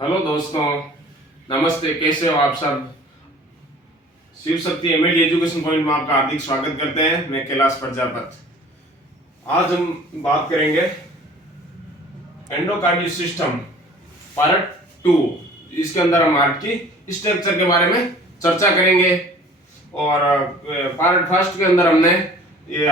Hello दोस्तों, नमस्ते। कैसे हो आप सब? Shiv Shakti MAD education point में आपका हार्दिक स्वागत करते हैं। मैं कैलाश प्रजापत। आज हम बात करेंगे एंडोकार्डियल सिस्टम पार्ट 2। इसके अंदर हम हार्ट की स्ट्रक्चर के बारे में चर्चा करेंगे और पार्ट फर्स्ट के अंदर हमने ये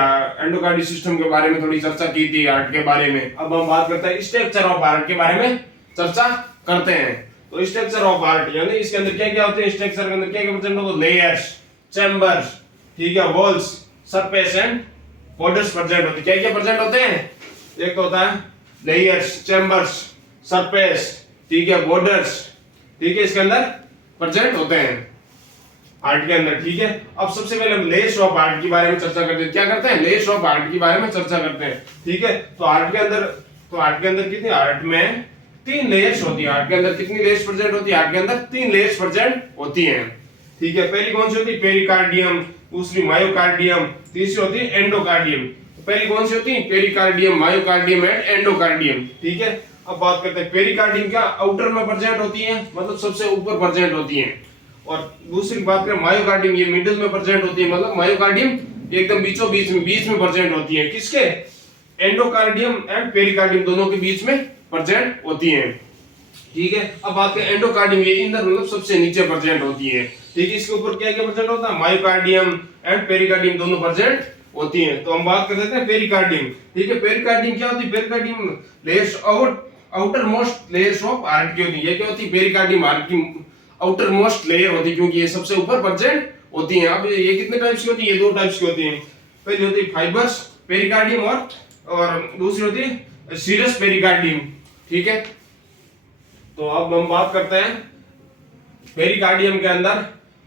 एंडोकार्डियल सिस्टम के बारे में थोड़ी चर्चा की थी हार्ट के बारे में। अब हम बात करते हैं स्ट्रक्चर ऑफ हार्ट के बारे में चर्चा करते हैं। तो स्ट्रक्चर ऑफ हार्ट यानी इसके अंदर क्या क्या होते हैं, स्ट्रक्चर के अंदर क्या क्या प्रेजेंट होते हैं? लेयर्स, चैम्बर्स, ठीक है, walls, surface and borders present होते हैं। क्या क्या प्रेजेंट होते हैं? एक तो होता है लेयर्स, चैम्बर्स, सरफेस, ठीक है, बॉर्डर्स, ठीक है, इसके अंदर प्रेजेंट होते हैं हार्ट के अंदर, ठीक है। अब सबसे पहले हम लेयर्स ऑफ हार्ट के बारे में चर्चा करते हैं। क्या करते हैं? लेयर्स ऑफ हार्ट के बारे में चर्चा करते हैं, ठीक है। तो हार्ट के अंदर कितनी, हार्ट में 3 लेयर्स होती है। हार्ट के अंदर कितनी लेयर्स प्रेजेंट होती है? हार्ट के अंदर 3 लेयर्स प्रेजेंट होती हैं, ठीक है। पहली कौन सी होती है? पेरिकार्डियम, दूसरी मायोकार्डियम, तीसरी होती है एंडोकार्डियम। तो पहली कौन सी होती है? पेरिकार्डियम, मायोकार्डियम एंड एंडोकार्डियम, ठीक है। अब बात करते हैं पेरिकार्डियम क्या आउटर में प्रेजेंट होती है, मतलब सबसे ऊपर प्रेजेंट होती है। और दूसरी बात करें मायोकार्डियम, ये मिडिल में प्रेजेंट होती है, मतलब मायोकार्डियम एकदम बीचों बीच में प्रेजेंट होती है। किसके? एंडोकार्डियम एंड पेरिकार्डियम दोनों के बीच में प्रेजेंट होती है, ठीक है। अब बात करें एंडोकार्डियम, ये इंदर मतलब सबसे नीचे प्रेजेंट होती है, ठीक है। इसके ऊपर क्या क्या प्रेजेंट होता है? मायोकार्डियम एंड पेरिकार्डियम दोनों प्रेजेंट होती हैं। तो हम बात कर लेते हैं पेरिकार्डियम, ठीक है। पेरिकार्डियम क्या होती है? Pericardium layers outer most layers of heart की होती है। ये क्या होती है? पेरिकार्डियम हार्ट की आउटर मोस्ट लेयर होती है, क्योंकि ये सबसे ऊपर प्रेजेंट होती है। अब ये कितने टाइप्स की होती है? ये 2 टाइप्स की होती है। पहली होती है फाइबर्स पेरिकार्डियम और दूसरी होती है सीरस पेरिकार्डियम, ठीक है। तो अब हम बात करते हैं पेरिकार्डियम के अंदर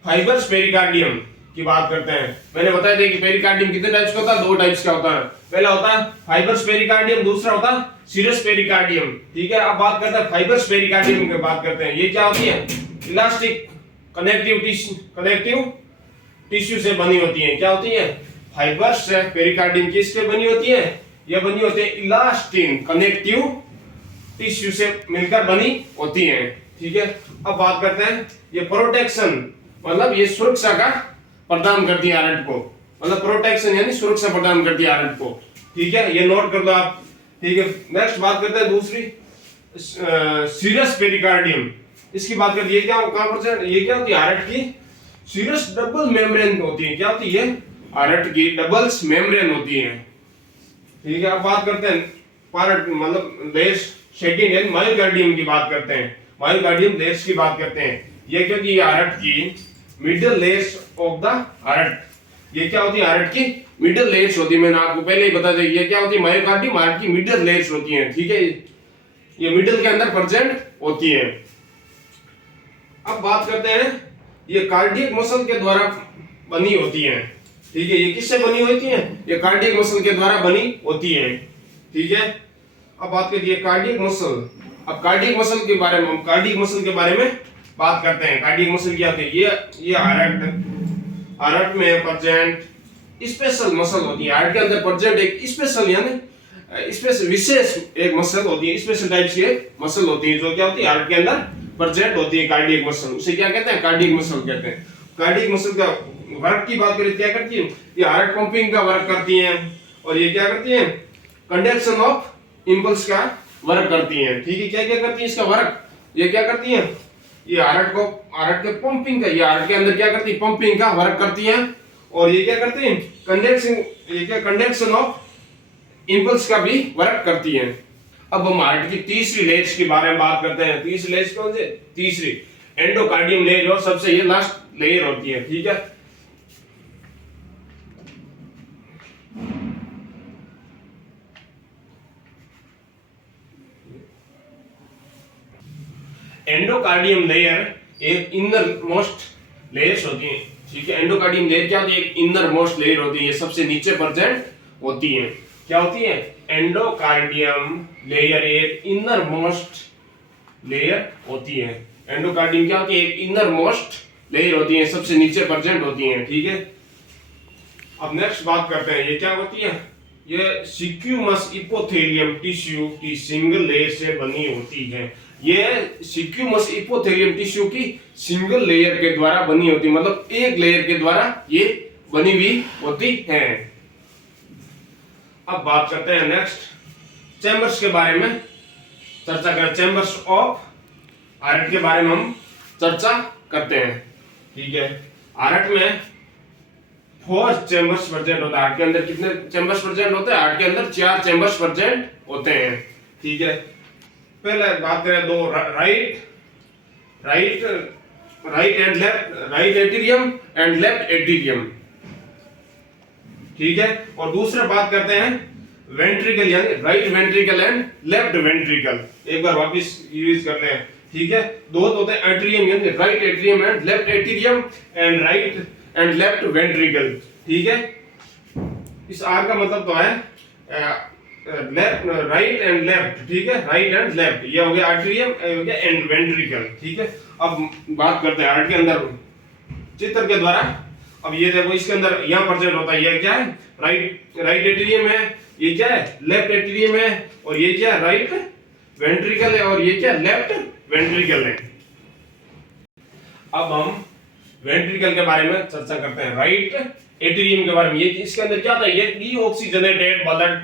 फाइबर्स पेरिकार्डियम की बात करते हैं। मैंने बताया था कि पेरिकार्डियम कितने टाइप्स का होता है? 2 टाइप्स का होता है। पहला होता है फाइबर्स पेरिकार्डियम, दूसरा होता है सीरस पेरिकार्डियम, ठीक है। अब बात करते हैं फाइबर्स पेरिकार्डियम की बात करते हैं। ये क्या होती है? इलास्टिक कनेक्टिव टिश्यू से बनी होती है। क्या होती है? फाइबर्स पेरिकार्डियम किससे बनी होती है? ये बनी होती है इलास्टिन कनेक्टिव टिश्यू से मिलकर बनी होती है, ठीक है। अब बात करते हैं ये प्रोटेक्शन, मतलब ये सुरक्षा का प्रदान करती है हार्ट को, मतलब प्रोटेक्शन यानी सुरक्षा प्रदान करती है हार्ट को, ठीक है। ये नोट कर लो आप, ठीक है। नेक्स्ट बात करते हैं दूसरी सीरस पेरिकार्डियम, इसकी बात करते हैं। ये क्या होती है? हार्ट की सीरस डबल मेम्ब्रेन होती है। क्या होती है? हार्ट की डबल्स मेम्ब्रेन होती है, ठीक है। अब बात करते हैं पार्ट मतलब लेयर्स सेकंड यानी मायोकार्डियम की बात करते हैं। मायोकार्डियम लेयर्स की बात करते हैं। ये क्या होती है? हार्ट की middle layers of the heart. ये क्या होती है? हार्ट की मिडिल लेयर्स होती है। मैंने आपको पहले ही बता दिया। ये क्या होती है? मायोकार्डियम हार्ट की मिडिल लेयर्स होती हैं, ठीक है। ये मिडिल के अंदर प्रेजेंट होती है। अब बात करते हैं ये कार्डियक मसल के द्वारा बनी होती है, ठीक है। ये किससे बनी होती है? ये कार्डियक मसल के द्वारा बनी होती है, ठीक है। अब बात करिए कार्डियक मसल। अब कार्डियक मसल के बारे में बात करते हैं। कार्डियक मसल क्या होती है? ये हार्ट में प्रेजेंट स्पेशल मसल होती है। हार्ट के अंदर प्रेजेंट एक स्पेशल यानी स्पेशल विशेष एक मसल होती है, स्पेशल टाइप की एक मसल होती है जो क्या होती है? हार्ट के अंदर प्रेजेंट होती है कार्डियक मसल। उसे क्या कहते हैं? कार्डियक मसल कहते हैं। कार्डियक मसल का वर्क की बात करें, क्या करती है? ये हार्ट पंपिंग का वर्क करती हैं और ये क्या करती हैं? कंडक्शन ऑफ इंपल्स का वर्क करती हैं, ठीक है। क्या क्या करती है इसका वर्क? ये क्या करती हैं? ये हार्ट के पंपिंग का, ये हार्ट के अंदर क्या करती है? पंपिंग का वर्क करती हैं। और ये क्या करती हैं? कंडक्शन ऑफ इंपल्स का भी वर्क करती हैं। अब हम हार्ट की तीसरी लेयर्स के बारे में बात करते हैं। तीसरी लेयर्स कौन सी? तीसरी एंडोकार्डियम लेयर और सबसे ये लास्ट लेयर होती है, ठीक है। एंडोकार्डियम लेयर एक इनर मोस्ट लेयर्स होती है, ठीक है। एंडोकार्डियम लेयर क्या होती है? एक इनर मोस्ट लेयर होती है। ये सबसे नीचे प्रेजेंट होती है। क्या होती है? एंडोकार्डियम लेयर एक इनर मोस्ट लेयर होती है। एंडोकार्डियम क्या होती है? एक इनर मोस्ट लेयर होती है, सबसे नीचे प्रेजेंट होती है, ठीक है। अब नेक्स्ट बात करते हैं ये क्या होती है? ये सिक्यूमस इपोथेलियम टिश्यू की सिंगल लेयर से बनी होती है। ये स्क्यूमस इपिथेलियम टिश्यू की सिंगल लेयर के द्वारा बनी होती, मतलब एक लेयर के द्वारा ये बनी हुई होती है। अब बात करते हैं नेक्स्ट चैम्बर्स के बारे में चर्चा करें। चैम्बर्स ऑफ हार्ट के बारे में हम चर्चा करते हैं। ठीक है, हार्ट में 4 चैम्बर्स प्रेजेंट होता है। हार्ट के अंदर कितने चैम्बर्स प्रेजेंट होते हैं? हार्ट के अंदर 4 चैम्बर्स प्रेजेंट होते हैं। ठीक है, पहले बात करें दो right and left, right atrium and left atrium. ठीक है, और दूसरा बात करते हैं वेंट्रिकल, यानी right ventricle and left ventricle. एक बार वापस यूज करते हैं। ठीक है, दो होते हैं एट्रियम, यानी right atrium and left atrium and right and left ventricle. ठीक है, इस आर का मतलब तो है लेफ्ट, राइट एंड लेफ्ट। ठीक है, राइट एंड लेफ्ट, ये हो गया एट्रियम, ये हो गया एंड वेंट्रिकल। ठीक है, अब बात करते हैं हार्ट के अंदर चित्र के द्वारा। अब ये देखो, इसके अंदर यहाँ प्रेजेंट होता है, ये क्या है? राइट एट्रियम है, ये क्या है? लेफ्ट एट्रियम है, और ये क्या है? राइट वेंट्रिकल है, और ये क्या? लेफ्ट वेंट्रिकल है। अब हम वेंट्रिकल के बारे में चर्चा करते हैं, राइट एट्रियम के बारे में। ये इसके अंदर क्या होता है? ये डीऑक्सीजनेटेड ब्लड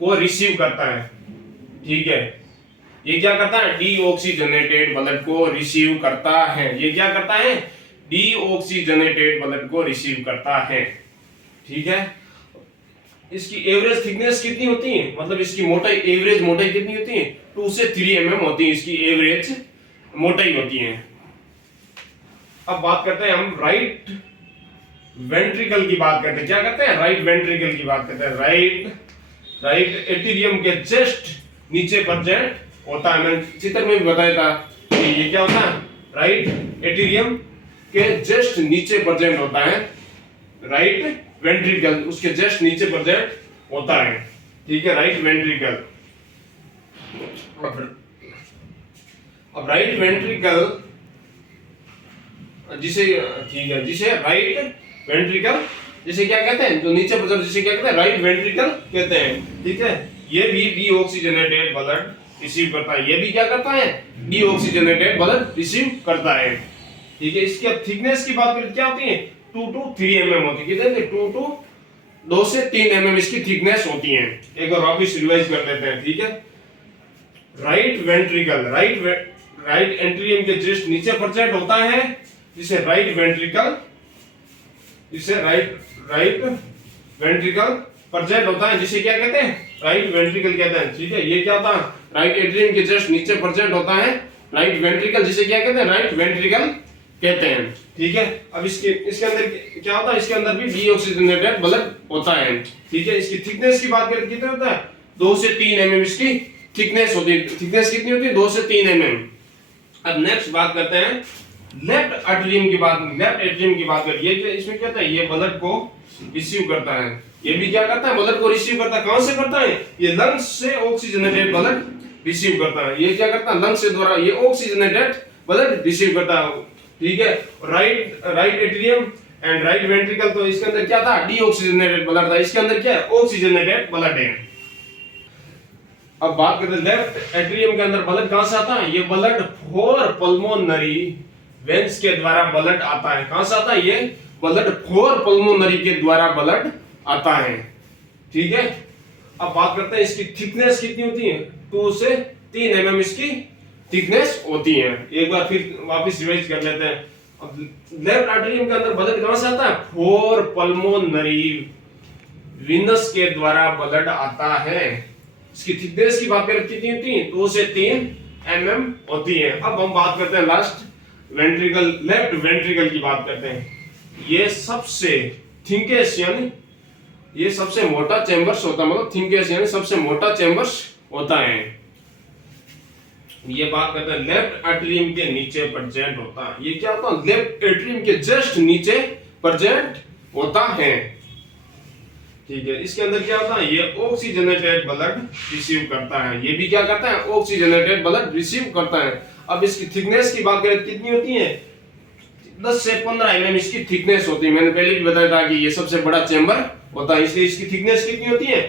को रिसीव करता है। ठीक है, ये क्या करता है? डीऑक्सीजनेटेड ब्लड को रिसीव करता है। ये क्या करता है? डीऑक्सीजनेटेड ब्लड को रिसीव करता है। ठीक है, इसकी एवरेज थिकनेस कितनी होती है? मतलब इसकी मोटाई, एवरेज मोटाई कितनी होती है? 2 से 3 mm होती है, इसकी एवरेज मोटाई होती है। अब बात करते हैं हम राइट वेंट्रिकल की बात करते हैं। क्या करते हैं? राइट वेंट्रिकल की बात करते हैं। राइट एट्रियम के जस्ट नीचे प्रेजेंट होता है। मैंने चित्र में भी बताया था कि ये क्या होता है? राइट एट्रियम के जस्ट नीचे प्रेजेंट होता है राइट वेंट्रिकल, उसके जस्ट नीचे प्रेजेंट होता है। ठीक है, राइट वेंट्रिकल। अब राइट वेंट्रिकल जिसे, ठीक है, जिसे राइट वेंट्रिकल जिसे क्या कहते हैं? जो नीचे प्रेजेंट, जिसे क्या कहते हैं? राइट वेंट्रिकल कहते हैं। ठीक है, ये भी डीऑक्सीजनेटेड ब्लड रिसीव करता है। ये भी क्या करता है? डीऑक्सीजनेटेड ब्लड रिसीव करता है। ठीक है, इसकी अब थिकनेस की बात करें, क्या होती है? 2 to 3 mm होती है। कितने? 2 से 3 mm इसकी थिकनेस होती है। एक बार वापस रिवाइज कर लेते हैं। ठीक है, राइट वेंट्रिकल, राइट एट्रियम के जस्ट नीचे प्रेजेंट होता है, जिसे राइट वेंट्रिकल, जिसे राइट वेंट्रिकल प्रेजेंट होता है, जिसे क्या कहते हैं? राइट वेंट्रिकल कहते हैं। ठीक है, ये क्या होता है? राइट एट्रियम के जस्ट नीचे प्रेजेंट होता है राइट वेंट्रिकल, जिसे क्या कहते हैं? राइट वेंट्रिकल कहते हैं। ठीक है, अब इसके अंदर क्या होता है? इसके अंदर भी डीऑक्सीजनेटेड ब्लड होता है। ठीक है, इसकी थिकनेस की बात करें, कितना होता है? 2 से 3 mm इसकी थिकनेस होती है। थिकनेस कितनी होती है? 2 से 3 mm। अब नेक्स्ट बात करते हैं लेफ्ट एट्रियम की बात। लेफ्ट एट्रियम की बात करें, ये इसमें क्या होता है? ये ब्लड को रिसीव करता है। ये भी क्या करता है? ब्लड को रिसीव करता है। कहां से करता है? ये लंग्स से ऑक्सीजनेटेड ब्लड रिसीव करता है। ये क्या करता है? लंग्स से द्वारा ये ऑक्सीजनेटेड ब्लड रिसीव करता है। ठीक है, right atrium and right ventricle, तो इसके अंदर क्या था? डीऑक्सीजनेटेड ब्लड था। इसके अंदर क्या है? ऑक्सीजनेटेड ब्लड है। अब बात करते हैं लेफ्ट एट्रियम के अंदर ब्लड कहां से आता है? ये ब्लड 4 पल्मोनरी वेन्स के द्वारा ब्लड आता है। कहां से आता है? ये ब्लड 4 पल्मोनरी के द्वारा ब्लड आता है। ठीक है, अब बात करते हैं इसकी थिकनेस कितनी होती है? 2 से 3 mm इसकी थिकनेस होती है। एक बार फिर वापस रिवाइज कर लेते हैं। अब लेफ्ट एट्रियम के अंदर ब्लड कहां से आता है? 4 पल्मोनरी वेन्स के द्वारा ब्लड आता है। इसकी थिकनेस की बात करें, कितनी होती है? 2 से 3 mm होती है। अब हम बात करते हैं लास्ट वेंट्रिकल, लेफ्ट वेंट्रिकल की बात करते हैं। ये सबसे थिंकेस्ट, यानी ये सबसे मोटा चैम्बर्स होता है, मतलब थिंकेस्ट यानी सबसे मोटा चैम्बर्स होता है। ये बात करते हैं लेफ्ट एट्रियम के नीचे प्रेजेंट होता है। ये क्या होता है? लेफ्ट एट्रियम के जस्ट नीचे प्रेजेंट होता है। ठीक है, इसके अंदर क्या होता है? ये ऑक्सीजनेटेड ब्लड रिसीव करता है। ये भी क्या करता है? ऑक्सीजनेटेड ब्लड रिसीव करता है। अब इसकी थिकनेस की बात करें, कितनी होती है? 10 से 15 mm इसकी थिकनेस होती है। मैंने पहले भी बताया था कि ये सबसे बड़ा चैम्बर होता है, इसलिए इसकी थिकनेस कितनी होती है?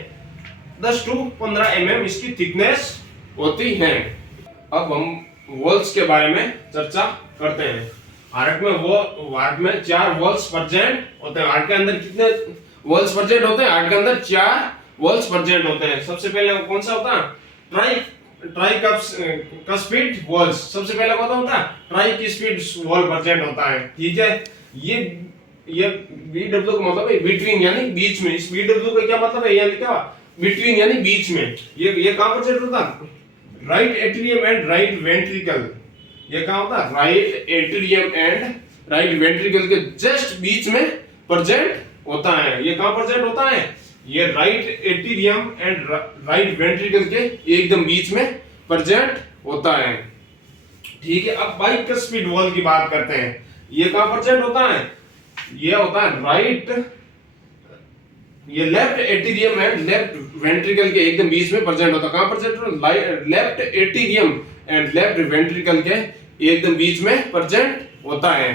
10 to 15 mm इसकी थिकनेस होती है। अब हम वॉल्स के बारे में चर्चा करते हैं। हार्ट में 4 वॉल्स प्रेजेंट होते हैं। हार्ट के अंदर कितने वॉल्स प्रेजेंट होते हैं? हार्ट के अंदर 4 वॉल्स प्रेजेंट होते हैं। सबसे पहले कौन सा होता है? Tricuspid walls. सबसे पहले कौन होता है? ट्राइकस्पिड वॉल प्रेजेंट होता है। ठीक है, ये बीडब्ल्यू का मतलब है बिटवीन, यानी बीच में। इस बीडब्ल्यू का क्या मतलब है? यानी क्या? बिटवीन यानी बीच में। ये कहां प्रेजेंट होता है? Right atrium and right ventricle. ये कहां होता है? Right atrium and right ventricle के जस्ट बीच में प्रेजेंट होता है। ये कहां प्रेजेंट होता है? ये right atrium and right ventricle के एकदम बीच में प्रेजेंट होता है। ठीक है, अब बाइकस्पिड वॉल की बात करते हैं। ये कहां प्रेजेंट होता है? ये होता है ये left atrium and left ventricle के एकदम बीच में प्रेजेंट होता है। कहां प्रेजेंट होता है? Left atrium and left ventricle के एकदम बीच में प्रेजेंट होता है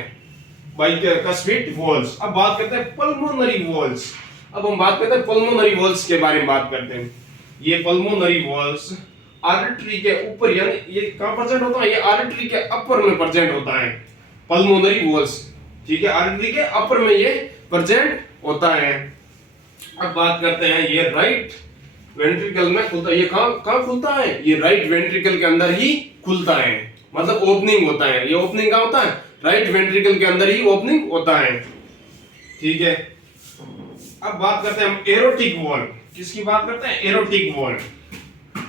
बाइकस्पिड वॉल्स। अब बात करते हैं पल्मोनरी वॉल्स। अब हम बात करते हैं पल्मोनरी वॉल्स के बारे में बात करते हैं। ये पल्मोनरी वॉल्स आर्टरी के ऊपर, यानी ये कहां प्रेजेंट होता है? ये आर्टरी के अपर में प्रेजेंट होता है पल्मोनरी वॉल्स। ठीक है, आर्टरी के अपर में ये प्रेजेंट होता है। अब बात करते हैं, ये राइट वेंट्रिकल में खुलता है। ये कहां खुलता है? ये राइट वेंट्रिकल के अंदर ही खुलता है, मतलब ओपनिंग होता है। ये ओपनिंग कहां होता है? राइट वेंट्रिकल के अंदर ही ओपनिंग होता है। ठीक है, अब बात करते हैं हम एरोटिक वॉल। किसकी बात करते हैं? Erotic wall.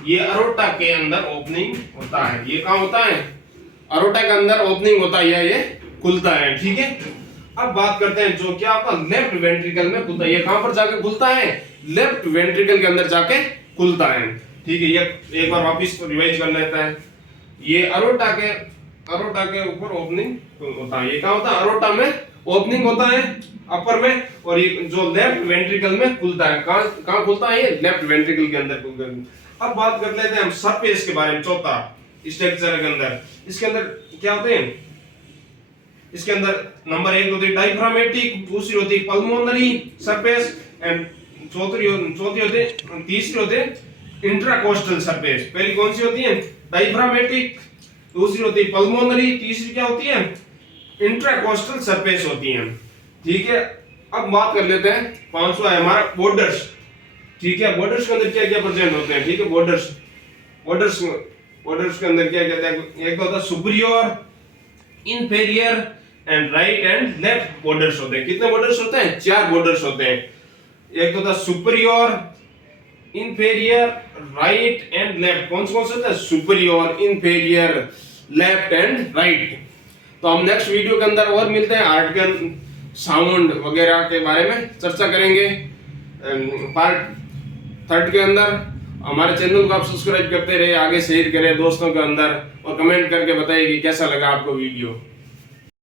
ये अरोटा के अंदर ओपनिंग होता है। ये कहां होता है? अरोटा के अंदर ओपनिंग होता है, ये खुलता है। ठीक है, अब बात करते हैं जो क्या होता है? लेफ्ट वेंट्रिकल में खुलता है। ये कहां पर जाके खुलता है? लेफ्ट वेंट्रिकल के अंदर जाके खुलता है। ठीक है, ये एक बार वापस रिवाइज कर लेता है। ये अरोटा के ऊपर ओपनिंग होता है। ये कहां होता है? अरोटा में ओपनिंग होता है अपर में, और ये जो लेफ्ट वेंट्रिकल में खुलता है। कहां खुलता है? ये लेफ्ट वेंट्रिकल के अंदर खुलता है। अब बात कर लेते हैं हम सरफेस के बारे में। चौथा स्ट्रक्चर के अंदर, इसके अंदर क्या होते हैं? इसके अंदर नंबर 1 होती है डायफ्रामेटिक, दूसरी होती है पल्मोनरी सरफेस, एंड तीसरी होती है इंट्राकोस्टल सरफेस। पहली कौन सी होती है? डायफ्रामेटिक, दूसरी होती है पल्मोनरी, तीसरी क्या होती है? इंट्राकोस्टल सरफेस होती है। ठीक है, अब बात कर लेते हैं 5वां है हमारा बॉर्डर्स। ठीक है, बॉर्डर्स के अंदर क्या क्या प्रेजेंट होते हैं? ठीक है, बॉर्डर्स के अंदर क्या क्या? एक तो होता है superior, inferior and right and left borders होते हैं। कितने बॉर्डर्स होते हैं? 4 बॉर्डर्स होते हैं। एक तो होता है superior, inferior, right and left. कौन से होता है? Superior, inferior, left and right. तो हम नेक्स्ट वीडियो के अंदर और मिलते हैं, हार्ट के साउंड वगैरह के बारे में चर्चा करेंगे पार्ट 3 के अंदर। हमारे चैनल को आप सब्सक्राइब करते रहे, आगे शेयर करें दोस्तों के अंदर, और कमेंट करके बताइए कि कैसा लगा आपको वीडियो।